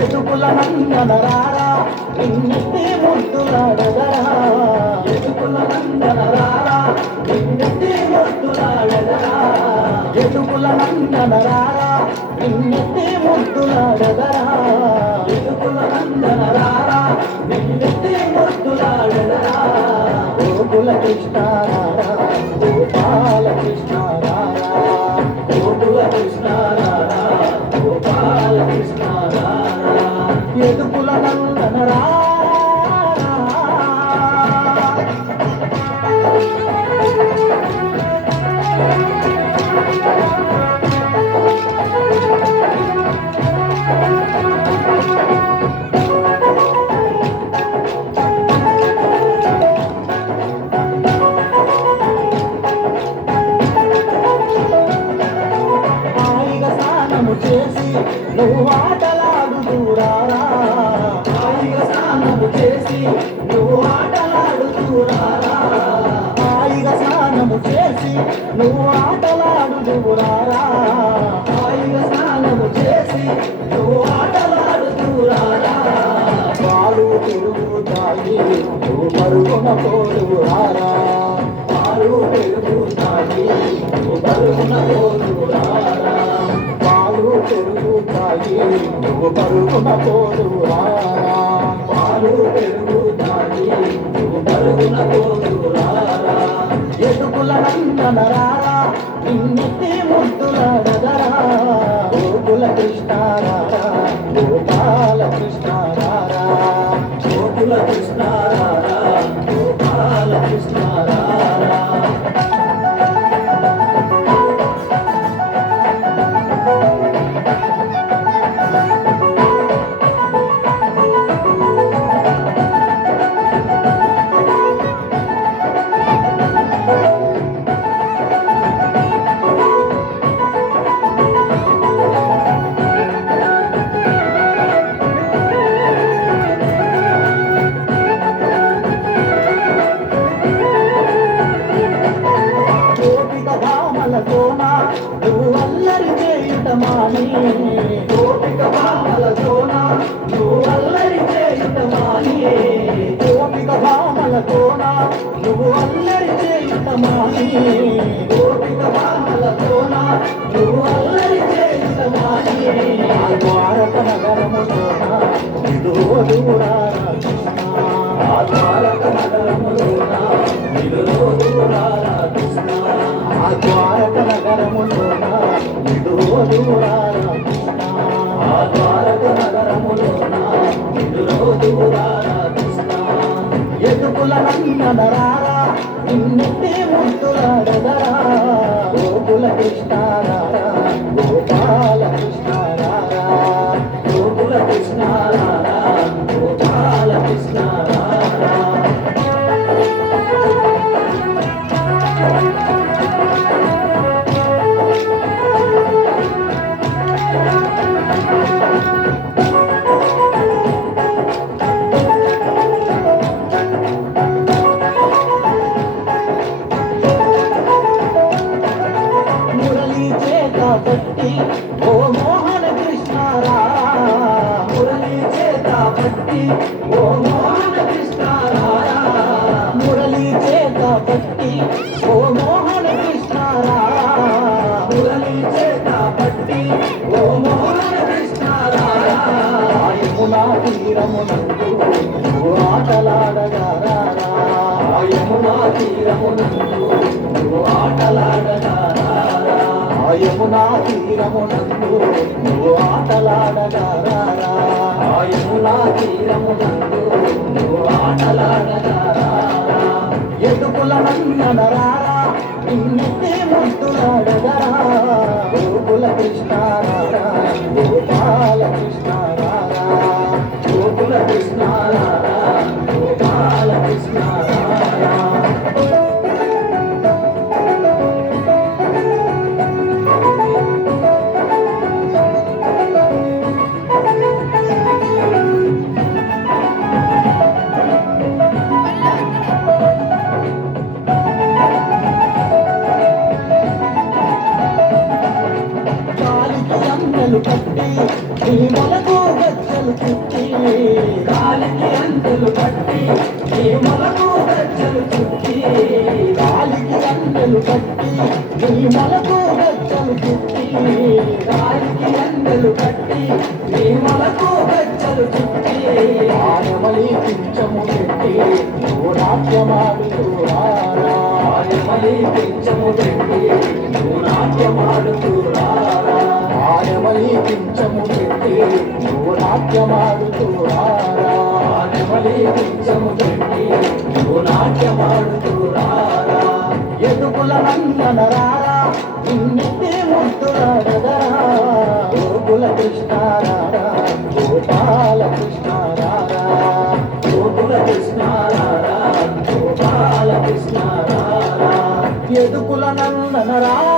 ఎదుకుల నందనరారా నిన్నెత్తి ముద్దులాడదరా ఎదుకుల నందనరారా నిన్నెత్తి ముద్దులాడదరా ఎదుకుల నందనరారా నిన్నెత్తి ముద్దులాడదరా ఎదుకుల నందనరారా నిన్నెత్తి ముద్దులాడదరా గోకుల కృష్ణారారా గోపాల కృష్ణారారా గోకుల కృష్ణారారా గోపాల కృష్ణారారా ఎదుకుల నందనరా హాయిగా స్నానము చేసి నువ్వు ఆటలాడుతూరారా హాయిగా స్నానము చేసి నువ్వు ఆటలాడుతూరారా హాయిగా స్నానము చేసి నువ్వు ఆటలాడుతూరారా హాయిగా స్నానము చేసి నువ్వు ఆటలాడుతూరారా పాలు పెరుగుతాయి నువ్వు పరుగున పోరురారా పాలు పెరుగుతాయి నువ్వు పరుగున పోరురారా పాలు పెరుగుతాయి నువ్వు పరుగున పోరురారా పాలు పెరుగుతాయి నువ్వు పరుగున పోరురారా ఎదుకుల నందనరారా నిన్నెత్తి ముద్దులాడదరా గోకుల కృష్ణారారా గోపాల కృష్ణారారా గోకుల కృష్ణారారా గోపాల కృష్ణారారా నువ్వు అల్లరి చేయుటమాని గోపిక భామలతోన నువ్వు అల్లరి చేయుటమాని గోపిక భామలతోన నువ్వు అల్లరి చేయుటమాని గోపిక భామలతోన నువ్వు అల్లరి చేయుటమాని ఆ ద్వారక నగరములోన ఇదిగో దూరారా కృష్ణ ఆ ద్వారక నగరములోన ఇదిగో దూరారా కృష్ణ ఆ ద్వారక నగరములోన ఇదిగో దూరారా కృష్ణ ఆ ద్వారక నగరములోన ఇదిగో దూరారా కృష్ణ ఎదుకుల నందనరారా నిన్నెత్తి ముద్దులాడదరా గోకుల కృష్ణారారా గోపాల కృష్ణారారా గోకుల కృష్ణారారా గోపాల కృష్ణారారా మురళీ చేత పట్టి ఓ మోహన కృష్ణారా మురళీ చేత పట్టి ఓ మోహన కృష్ణారా మురళీ చేత పట్టి ఓ మోహన కృష్ణారా మురళీ చేత పట్టి ఓ మోహన కృష్ణారా యమునా తీరమునందు నువ్వు ఆటలాడగారా యమునా తీరమునందు నువ్వు ఆటలాడగారా యమునా తీరమునందు నువ్వు ఆటలాడగారా యమునా తీరమునందు నువ్వు ఆటలాడగారా ఎదుకుల నందనరారా నిన్నెత్తి ముద్దులాడదరా గోకుల కృష్ణారారా గోపాల కృష్ణారారా గోకుల కృష్ణారారా గోపాల కృష్ణారారా పెట్టి మొలకు గజ్జలు చుట్టి గాలికి అందెలు కట్టి నీ మొలకు గజ్జలు చుట్టి గాలికి అందెలు కట్టి నీ మొలకు గజ్జలు చుట్టి ఆయమలి పింఛము పెట్టి నువ్వు నాట్యమాడుతూ రారా ఆయమలి పింఛము పెట్టి నువ్వు నాట్యమాడుతూ రారా ఆయమలి పింఛము పెట్టి నువ్వు నాట్యమాడుతూ రారా ఆయమలి పింఛము పెట్టి నువ్వు నాట్యమాడుతూ రారా ఎదుగుల నందన రారా ఇన్నిటి ముద్దుల గదరా గోకుల కృష్ణ రారా గోపాల కృష్ణ రారా గోకుల కృష్ణ రారా గోపాల కృష్ణ రారా ఎదుగుల నందన రారా